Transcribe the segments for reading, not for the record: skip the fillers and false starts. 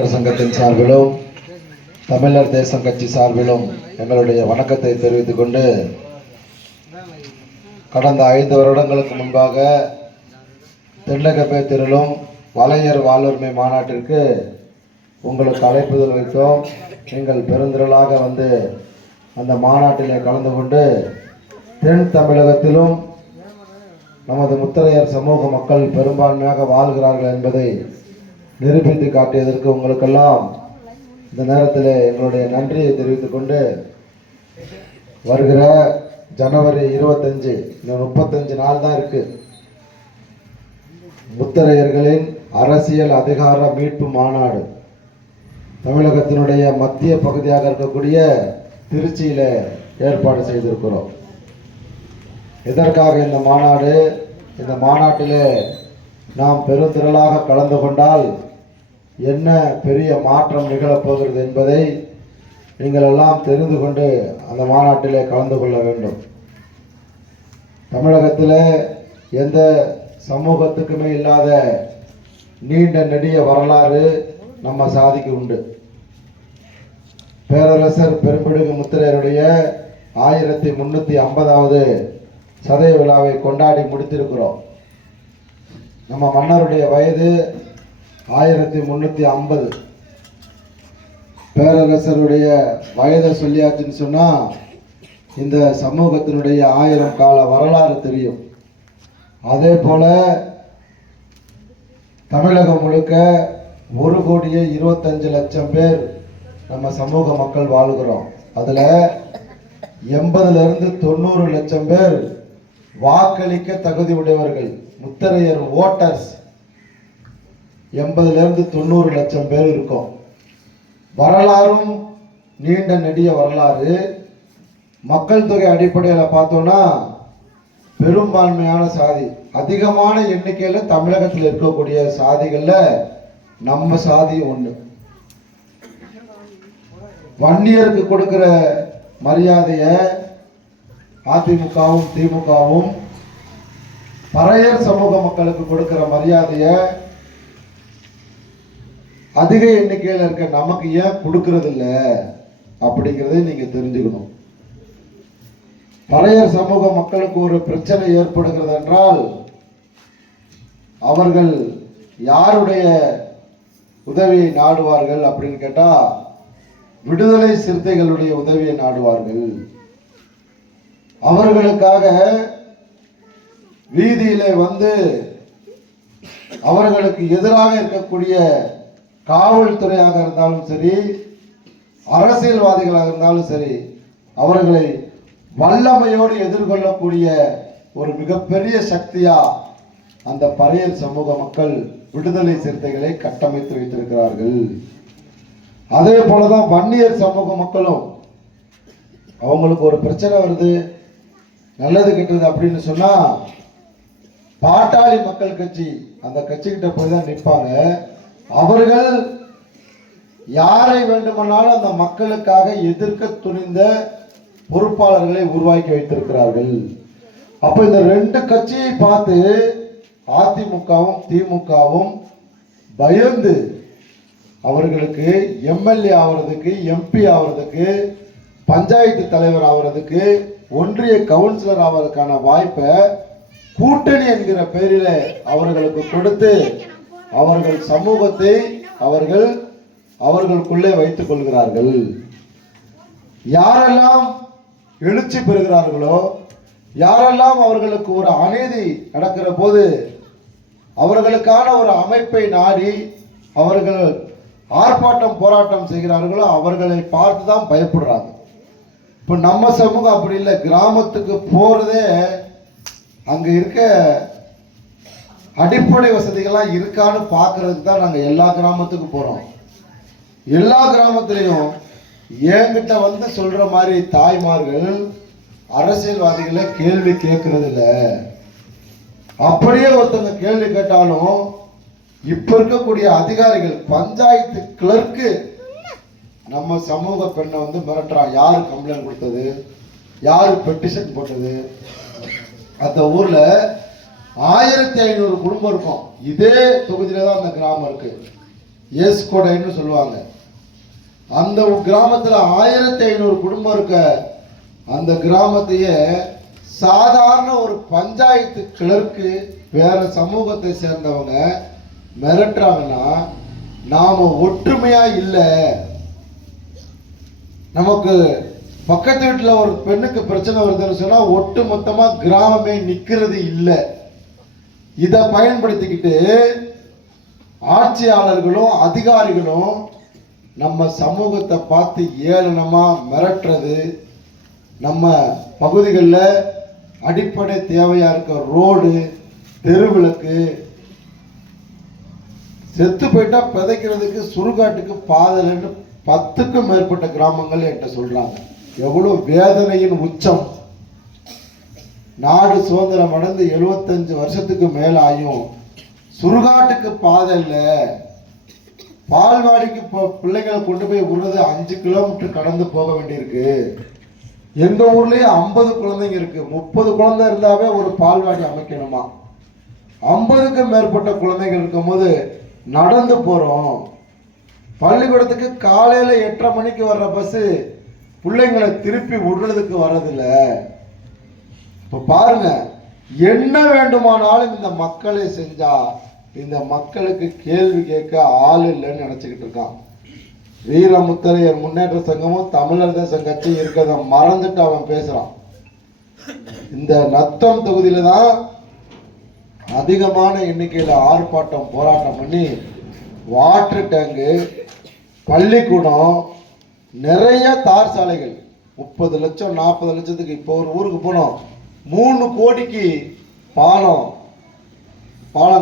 முன்னேற்ற சங்கத்தின் சார்பிலும் தமிழர் தேசம் கட்சி சார்பிலும் எங்களுடைய வணக்கத்தை தெரிவித்துக் கொண்டு, கடந்த 5 வருடங்களுக்கு முன்பாக தென்னகப்பேத்திலும் வலைஞர் வாழ்வுரிமை மாநாட்டிற்கு உங்களுக்கு அழைப்புதல் வைத்தோம். நீங்கள் பெருந்திரளாக வந்து அந்த மாநாட்டிலே கலந்து கொண்டு தென் தமிழகத்திலும் நமது முத்தரையர் சமூக மக்கள் பெரும்பான்மையாக வாழ்கிறார்கள் என்பதை நிரூபித்து காட்டியதற்கு உங்களுக்கெல்லாம் இந்த நேரத்தில் எங்களுடைய நன்றியை தெரிவித்துக் கொண்டு, வருகிற ஜனவரி 25 இன்னும் 35 நாள் தான் இருக்கு, முத்தரையர்களின் அரசியல் அதிகார மீட்பு மாநாடு தமிழகத்தினுடைய மத்திய பகுதியாக இருக்கக்கூடிய திருச்சியில ஏற்பாடு செய்திருக்கிறோம். இதற்காக இந்த மாநாடு, இந்த மாநாட்டிலே நாம் பெருந்திரளாக கலந்து கொண்டால் என்ன பெரிய மாற்றம் நிகழப்போகிறது என்பதை நீங்கள் எல்லாம் தெரிந்து கொண்டு அந்த மாநாட்டிலே கலந்து கொள்ள வேண்டும். தமிழகத்தில் எந்த சமூகத்துக்குமே இல்லாத நீண்ட நெடிய வரலாறு நம்ம சாதிக்கு உண்டு. பேரரசர் பெரும்பிடுகு முத்தரையருடைய 1350வது சதய விழாவை கொண்டாடி முடித்திருக்கிறோம். நம்ம மன்னருடைய வயது 1350. பேரரசருடைய வயதை சொல்லியாச்சுன்னு சொன்னா இந்த சமூகத்தினுடைய 1000 கால வரலாறு தெரியும். அதே போல தமிழகம் முழுக்க 1,25,00,000 பேர் நம்ம சமூக மக்கள் வாழ்கிறோம். அதுல 80 to 90 லட்சம் பேர் வாக்களிக்க தகுதி உடையவர்கள், முத்தரையர் ஓட்டர்ஸ் 80 to 90 லட்சம் பேர் இருக்கும். வரலாறும் நீண்ட நெடிய வரலாறு. மக்கள் தொகை அடிப்படையில் பார்த்தோம்னா பெரும்பான்மையான சாதி, அதிகமான எண்ணிக்கையில் தமிழகத்தில் இருக்கக்கூடிய சாதிகள்ல நம்ம சாதி ஒண்ணு. வன்னியருக்கு கொடுக்கிற மரியாதைய அதிமுகவும் திமுகவும், பறையர் சமூக மக்களுக்கு கொடுக்கிற மரியாதைய அதிக எண்ணிக்கையில் இருக்க நமக்கு ஏன் கொடுக்கறது இல்லை அப்படிங்கிறதை நீங்க தெரிஞ்சுக்கணும். பறையர் சமூக மக்களுக்கு ஒரு பிரச்சனை ஏற்படுகிறது என்றால் அவர்கள் யாருடைய உதவியை நாடுவார்கள் அப்படின்னு கேட்டா விடுதலை சிறுத்தைகளுடைய உதவியை நாடுவார்கள். அவர்களுக்காக வீதியிலே வந்து அவர்களுக்கு எதிராக இருக்கக்கூடிய காவல்துறையாக இருந்தாலும் சரி, அரசியல்வாதிகளாக இருந்தாலும் சரி, அவர்களை வல்லமையோடு எதிர்கொள்ளக்கூடிய ஒரு மிகப்பெரிய சக்தியா அந்த பறையர் சமூக மக்கள் விடுதலை சிறுத்தைகளை கட்டமைத்து வைத்திருக்கிறார்கள். அதே போலதான் வன்னியர் சமூக மக்களும், அவங்களுக்கு ஒரு பிரச்சனை வருது, நல்லது கெட்டது அப்படின்னு சொன்னா பாட்டாளி மக்கள் கட்சி அந்த கட்சிக்கிட்ட போய் தான் நிற்பாங்க. அவர்கள் யாரை வேண்டுமானாலும் அந்த மக்களுக்காக எதிர்க்க துணிந்த பொறுப்பாளர்களை உருவாக்கி வைத்திருக்கிறார்கள். அப்ப இந்த 2 கட்சியை பார்த்து அதிமுகவும் திமுகவும் பயந்து அவர்களுக்கு எம்எல்ஏ ஆவறதுக்கு, எம்பி ஆவறதுக்கு, பஞ்சாயத்து தலைவர் ஆவறதுக்கு, ஒன்றிய கவுன்சிலர் ஆவதற்கான வாய்ப்பை கூட்டணி என்கிற பெயரில் அவர்களுக்கு கொடுத்து அவர்கள் சமூகத்தை அவர்களுக்குள்ளே வைத்துக் கொள்கிறார்கள். யாரெல்லாம் எழுச்சி பெறுகிறார்களோ, யாரெல்லாம் அவர்களுக்கு ஒரு அநீதி நடக்கிற போது அவர்களுக்கான ஒரு அமைப்பை நாடி அவர்கள் ஆர்ப்பாட்டம் போராட்டம் செய்கிறார்களோ அவர்களை பார்த்து தான் பயப்படுறாங்க. இப்போ நம்ம சமூகம் அப்படி இல்லை. கிராமத்துக்கு போறதே அங்க இருக்க அடிப்படை வசதிகள்லாம் இருக்கான்னு பார்க்கறதுக்கு தான் நாங்கள் எல்லா கிராமத்துக்கு போறோம். எல்லா கிராமத்திலையும் என்கிட்ட வந்து சொல்ற மாதிரி தாய்மார்கள் அரசியல்வாதிகளை கேள்வி கேட்கறது இல்லை. அப்படியே ஒருத்தங்க கேள்வி கேட்டாலும் இப்ப இருக்கக்கூடிய அதிகாரிகள், பஞ்சாயத்து கிளர்க்கு நம்ம சமூக பெண்ணை வந்து மிரட்டுறான். யாரு கம்ப்ளைண்ட் கொடுத்தது, யாரு பெட்டிஷன் போட்டது. அந்த ஊர்ல 1500 குடும்பம் இருக்கும். இதே தொகுதியில தான் அந்த கிராமம் இருக்கு. ஏஸ்கொடைன்னு சொல்லுவாங்க. அந்த கிராமத்தில் 1500 குடும்பம் இருக்க அந்த கிராமத்தையே சாதாரண ஒரு பஞ்சாயத்து கிளர்க்கு வேற சமூகத்தை சேர்ந்தவங்க மிரட்டுறாங்கன்னா நாம ஒற்றுமையா இல்லை. நமக்கு பக்கத்து வீட்டில் ஒரு பெண்ணுக்கு பிரச்சனை வருதுன்னு சொன்னா ஒட்டு மொத்தமா கிராமமே நிக்கிறது இல்லை. இதை பயன்படுத்திக்கிட்டு ஆட்சியாளர்களும் அதிகாரிகளும் நம்ம சமூகத்தை பார்த்து ஏளனமா மிரட்டுறது, நம்ம பகுதிகளில் அடிப்படை தேவையா இருக்க ரோடு, தெருவிளக்கு, செத்து போயிட்டா பிதைக்கிறதுக்கு சுடுகாட்டுக்கு பாதலைன்னு 10க்கும் மேற்பட்ட கிராமங்கள் என்கிட்ட சொல்றாங்க. எவ்வளவு வேதனையின் உச்சம். நாடு சுதந்திரம் அடைந்து 75 வருஷத்துக்கு மேல ஆயும் சுடுகாட்டுக்கு பாதை இல்லை. பால்வாடிக்கு பிள்ளைகளை கொண்டு போய் விடுறது 5 கிலோமீட்டர் கடந்து போக வேண்டியிருக்கு. எங்க ஊர்லயே 50 குழந்தைங்க இருக்கு. 30 குழந்தை இருந்தாவே ஒரு பால்வாடி அமைக்கணுமா. 50க்கும் மேற்பட்ட குழந்தைகள் இருக்கும் போது நடந்து போறோம். பள்ளிக்கூடத்துக்கு காலையில 8:30 மணிக்கு வர்ற பஸ் பிள்ளைங்களை திருப்பி விடுறதுக்கு வர்றதில்ல. இப்ப பாருங்க, என்ன வேண்டுமானாலும் இந்த மக்களை செஞ்சா இந்த மக்களுக்கு கேள்வி கேட்க ஆள் இல்லைன்னு நினைச்சுக்கிட்டு இருக்கான். வீரமுத்தரையர் முன்னேற்ற சங்கமும் தமிழர் தேசம் கட்சி இருக்கிறத மறந்துட்டு அவன் பேசுறான். இந்த நத்தம் தொகுதியில தான் அதிகமான எண்ணிக்கையில் ஆர்ப்பாட்டம் போராட்டம் பண்ணி வாட்டர் டேங்கு, பள்ளிக்கூடம், நிறைய தார் சாலைகள் 30 லட்சம் 40 லட்சத்துக்கு. இப்போ ஒரு ஊருக்கு போனோம், 3 கோடிக்கு பாலம்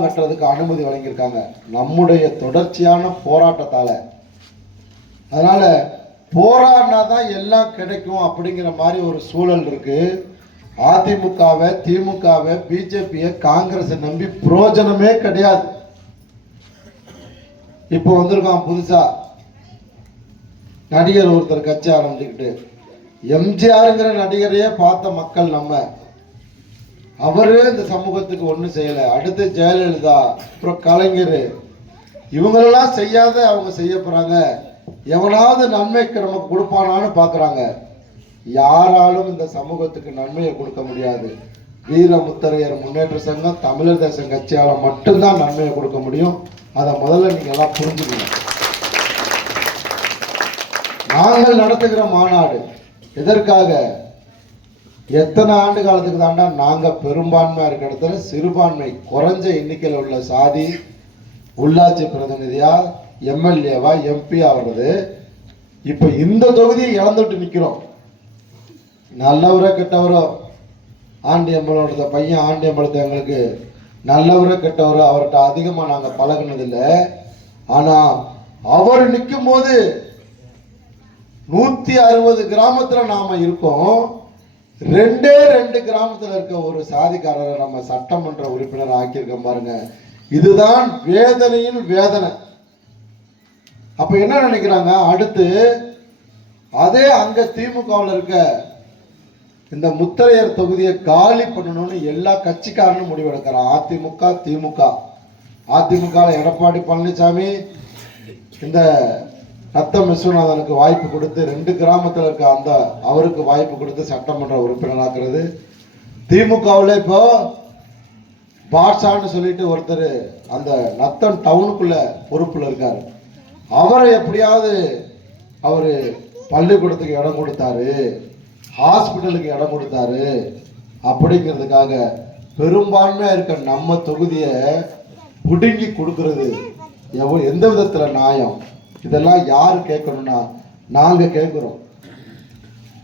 கட்டுறதுக்கு அனுமதி வழங்கியிருக்காங்க நம்முடைய தொடர்ச்சியான போராட்டத்தால. அதனால போராடினா தான் எல்லாம் கிடைக்கும் அப்படிங்கிற மாதிரி ஒரு சூழல் இருக்கு. அதிமுகவை, திமுகவை, பிஜேபியை, காங்கிரஸை நம்பி பிரயோஜனமே கிடையாது. இப்போ வந்திருக்கான் புதுசா நடிகர் ஒருத்தர் கட்சி ஆரம்பிச்சுக்கிட்டு. எம்ஜிஆருங்கிற நடிகரையே பார்த்த மக்கள் நம்ம. அவரு இந்த சமூகத்துக்கு ஒன்றும் செய்யலை. அடுத்து ஜெயலலிதா, அப்புறம் கலைஞர், இவங்களெல்லாம் செய்யாத அவங்க செய்ய போறாங்க. எவனாவது நன்மைக்கு நமக்கு கொடுப்பானான்னு பார்க்குறாங்க. யாராலும் இந்த சமூகத்துக்கு நன்மையை கொடுக்க முடியாது. வீரமுத்தரையர் முன்னேற்ற சங்கம், தமிழர் தேசம் கட்சியால் மட்டும்தான் நன்மையை கொடுக்க முடியும். அதை முதல்ல நீங்க எல்லாம் புரிஞ்சுக்கணும். நாங்கள் நடத்துகிற மாநாடு எதற்காக? எத்தனை ஆண்டு காலத்துக்கு தாண்டா நாங்க பெரும்பான்மையா இருக்க இடத்துல சிறுபான்மை குறைஞ்ச எண்ணிக்கையில் உள்ள சாதி உள்ளாட்சி பிரதிநிதியா, எம்எல்ஏவா, எம்பியா வர்றது. இப்ப இந்த தொகுதியை இழந்துட்டு நிக்கிறோம். நல்லவரோ கெட்டவரோ, ஆண்டியம்பலோட பையன் ஆண்டியம்பலத்தை எங்களுக்கு நல்லவரோ கெட்டவரோ அவர்கிட்ட அதிகமா நாங்க பழகினதில்லை. ஆனா அவர் நிற்கும் போது 160 கிராமத்துல நாம இருக்கோம். 2 கிராமத்துல இருக்க ஒரு சாதிக்காரரை நம்ம சட்டமன்ற உறுப்பினர் ஆக்கியிருக்கோம் பாருங்க. இதுதான் வேதனையின் வேதனை. அப்ப என்ன நினைக்கிறாங்க? அடுத்து அதே அங்க திமுகவில் இருக்க இந்த முத்தரையர் தொகுதியை காலி பண்ணணும்னு எல்லா கட்சிக்காரனும் முடிவெடுக்கிறான். அதிமுக, திமுக. அதிமுக எடப்பாடி பழனிசாமி இந்த நத்தம் விஸ்வநாதனுக்கு வாய்ப்பு கொடுத்து 2 கிராமத்தில் இருக்க அந்த அவருக்கு வாய்ப்பு கொடுத்து சட்டமன்ற உறுப்பினராக்குறது. திமுகவில் இப்போ பாட்ஷான்னு சொல்லிட்டு ஒருத்தர் அந்த நத்தம் டவுனுக்குள்ள பொறுப்புல இருக்காரு. அவரை எப்படியாவது அவரு பள்ளிக்கூடத்துக்கு இடம் கொடுத்தாரு, ஹாஸ்பிட்டலுக்கு இடம் கொடுத்தாரு அப்படிங்கிறதுக்காக பெரும்பான்மையா இருக்க நம்ம தொகுதியை புடுங்கி கொடுக்கறது எந்த விதத்துல நியாயம்? இதெல்லாம் யாரு கேட்கணும்னா நாங்க கேட்கிறோம்.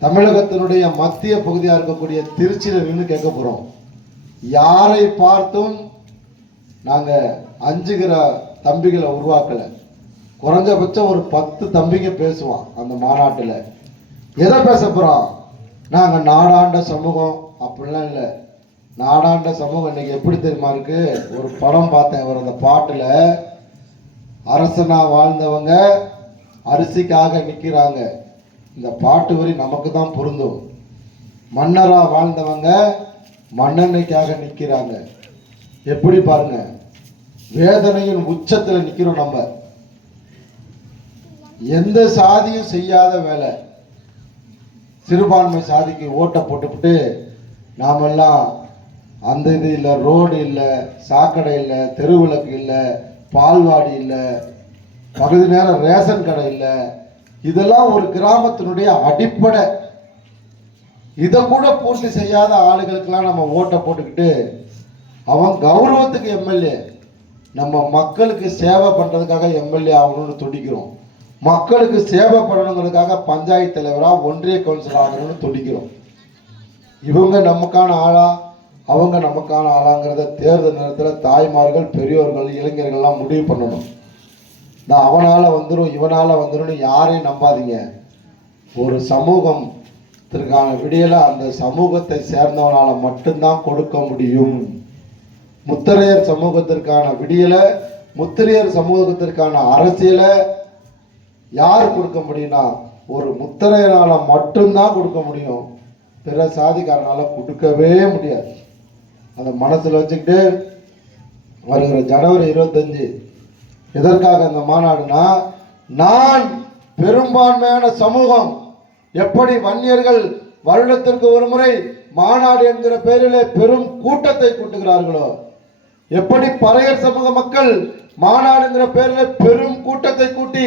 தமிழகத்தினுடைய மத்திய பகுதியா இருக்கக்கூடிய திருச்சியில நின்று கேட்க போறோம். யாரை பார்த்தும் நாங்க அஞ்சுகிற தம்பிகளை உருவாக்கல. குறைஞ்சபட்சம் ஒரு 10 தம்பிங்க பேசுவான் அந்த மாநாட்டுல. எதை பேச போறோம்? நாங்க நாடாண்ட சமூகம் அப்படிலாம் இல்லை. நாடாண்ட சமூகம் இன்னைக்கு எப்படி தெரியுமா இருக்கு? ஒரு படம் பார்த்தேன். அவர் அந்த பாட்டுல அரசனா வாழ்ந்தவங்க அரிசிக்காக நிக்கிறாங்க. இந்த பாட்டு வரி நமக்கு தான் பொருந்தும். மன்னரா வாழ்ந்தவங்க மண்ணெண்ணைக்காக நிக்கிறாங்க. எப்படி பாருங்க, வேதனையின் உச்சத்துல நிக்கிறோம் நம்ம. எந்த சாதியும் செய்யாத வேலை. சிறுபான்மை சாதிக்கு ஓட்டை போட்டுவிட்டு நாமெல்லாம் அந்த இது இல்லை, ரோடு இல்லை, சாக்கடை இல்லை, தெருவிளக்கு இல்லை, பால்வாடி இல்லை, பகுதி நேரம் ரேஷன் கடை இல்லை. இதெல்லாம் ஒரு கிராமத்தினுடைய அடிப்படை. இதை கூட பூர்த்தி செய்யாத ஆளுகளுக்கெல்லாம் நம்ம ஓட்டை போட்டுக்கிட்டு அவன் கௌரவத்துக்கு எம்எல்ஏ, நம்ம மக்களுக்கு சேவை பண்ணுறதுக்காக எம்எல்ஏ ஆகணும்னு துடிக்கிறோம். மக்களுக்கு சேவை பண்ணணுங்கிறதுக்காக பஞ்சாயத்து தலைவராக ஒன்றிய கவுன்சிலர் ஆகணும்னு துடிக்கிறோம். இவங்க நமக்கான ஆளா அவங்க நமக்கான ஆளாங்கிறத தேர்தல் நேரத்தில் தாய்மார்கள், பெரியோர்கள், இளைஞர்கள்லாம் முடிவு பண்ணணும். நான் அவனால் வந்துடும் இவனால் வந்துடும் யாரையும் நம்பாதீங்க. ஒரு சமூகத்திற்கான விடியலை அந்த சமூகத்தை சேர்ந்தவனால் மட்டும்தான் கொடுக்க முடியும். முத்தரையர் சமூகத்திற்கான விடியலை, முத்திரையர் சமூகத்திற்கான அரசியலை யார் கொடுக்க முடியும்னா ஒரு முத்தரையரால் மட்டும்தான் கொடுக்க முடியும். பிற சாதிக்காரனால கொடுக்கவே முடியாது. அந்த மனசில் வச்சுக்கிட்டு வருகிற ஜனவரி 25 எதற்காக அந்த மாநாடுனா, நான் பெரும்பான்மையான சமூகம் எப்படி வன்னியர்கள் வருடத்திற்கு ஒரு முறை மாநாடு என்கிற பெயரிலே பெரும் கூட்டத்தை கூட்டுகிறார்களோ, எப்படி பறையர் சமூக மக்கள் மாநாடுங்கிற பெயரில் பெரும் கூட்டத்தை கூட்டி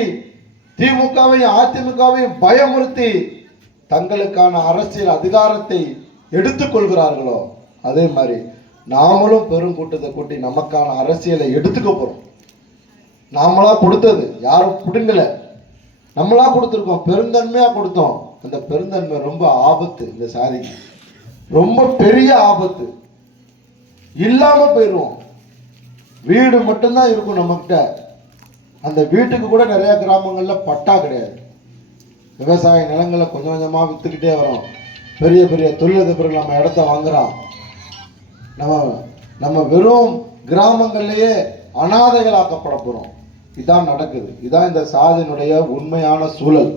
திமுகவையும் அதிமுகவையும் பயமுறுத்தி தங்களுக்கான அரசியல் அதிகாரத்தை எடுத்துக் கொள்கிறார்களோ, அதே மாதிரி நாமளும் பெரும் கூட்டத்தை கூட்டி நமக்கான அரசியலை எடுத்துக்க போறோம். நாமளா கொடுத்தது, யாரும் பிடுங்கல, நம்மளா கொடுத்துருக்கோம், பெருந்தன்மையா கொடுத்தோம். அந்த பெருந்தன்மை ரொம்ப ஆபத்து. இந்த சாதிக்கு ரொம்ப பெரிய ஆபத்து. இல்லாம போயிடுவோம். வீடு மட்டும்தான் இருக்கும் நம்மகிட்ட. அந்த வீட்டுக்கு கூட நிறைய கிராமங்கள்ல பட்டா கிடையாது. விவசாய நிலங்களை கொஞ்சம் கொஞ்சமா வித்துக்கிட்டே வரோம். பெரிய பெரிய தொழிலதிபர்கள் நம்ம இடத்த வாங்குறோம். நம்ம வெறும் கிராமங்கள்லயே அனாதைகளாக்கப்பட போறோம். இதான் நடக்குது. இதான் இந்த சாதியினுடைய உண்மையான சூழல்.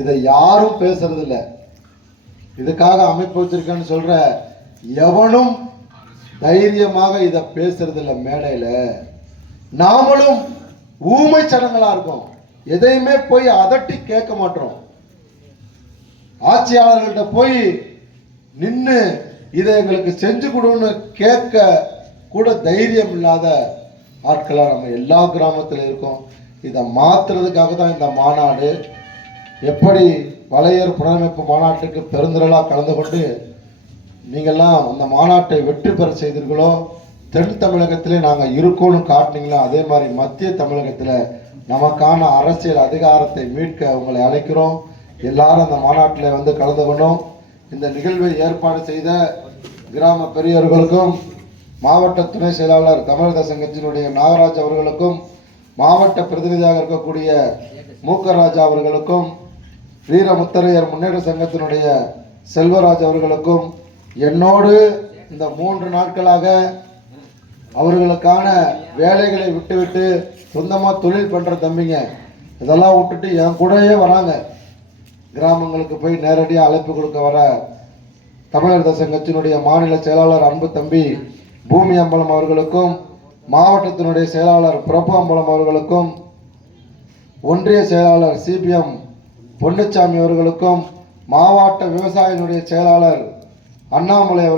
இதை யாரும் பேசுறது இல்லை. இதுக்காக அமைப்பு வச்சிருக்கேன்னு சொல்ற எவனும் தைரியமாக இதை பேசுறது இல்லை மேடையில. நாமளும் ஊமை சனங்களா இருக்கோம். எதையுமே போய் அதட்டி கேட்க மாட்டோம். ஆட்சியாளர்கள்ட்ட போய் நின்று இதை எங்களுக்கு செஞ்சு கொடுன்னு கேட்க கூட தைரியம் இல்லாத ஆட்களாக நம்ம எல்லா கிராமத்தில் இருக்கோம். இதை மாற்றுறதுக்காக தான் இந்த மாநாடு. எப்படி வலையர் புனரமைப்பு மாநாட்டுக்கு பெருந்திரளாக கலந்து கொண்டு நீங்கள்லாம் அந்த மாநாட்டை வெற்றி பெற செய்தீர்களோ, தென் தமிழகத்திலே நாங்கள் இருக்கோன்னு காட்டினீங்களோ, அதே மாதிரி மத்திய தமிழகத்தில் நமக்கான அரசியல் அதிகாரத்தை மீட்க உங்களை அழைக்கிறோம். எல்லாரும் அந்த மாநாட்டில் வந்து கலந்து கொண்டோம். இந்த நிகழ்வை ஏற்பாடு செய்த கிராம பெரியவர்களுக்கும், மாவட்ட துணை செயலாளர் தமிழக சங்கத்தினுடைய நாகராஜ் அவர்களுக்கும், மாவட்ட பிரதிநிதியாக இருக்கக்கூடிய மூக்கராஜா அவர்களுக்கும், வீரமுத்தரையர் முன்னேற்ற சங்கத்தினுடைய செல்வராஜ் அவர்களுக்கும், என்னோடு இந்த 3 நாட்களாக அவர்களுக்கான வேலைகளை விட்டுவிட்டு சொந்தமாக தொழில் பண்ணுற தம்பிங்க இதெல்லாம் விட்டுட்டு என் கூடயே வராங்க. கிராமங்களுக்கு போய் நேரடியாக அழைப்பு கொடுக்க வர தமிழர் சங்கத்தினுடைய மாநில செயலாளர் அன்பு தம்பி பூமி அம்பலம் அவர்களுக்கும், மாவட்டத்தினுடைய செயலாளர் பிரபு அம்பலம் அவர்களுக்கும், ஒன்றிய செயலாளர் சிபிஎம் பொன்னுச்சாமி அவர்களுக்கும், மாவட்ட விவசாயிகளுடைய செயலாளர் அண்ணாமலை அவர்கள்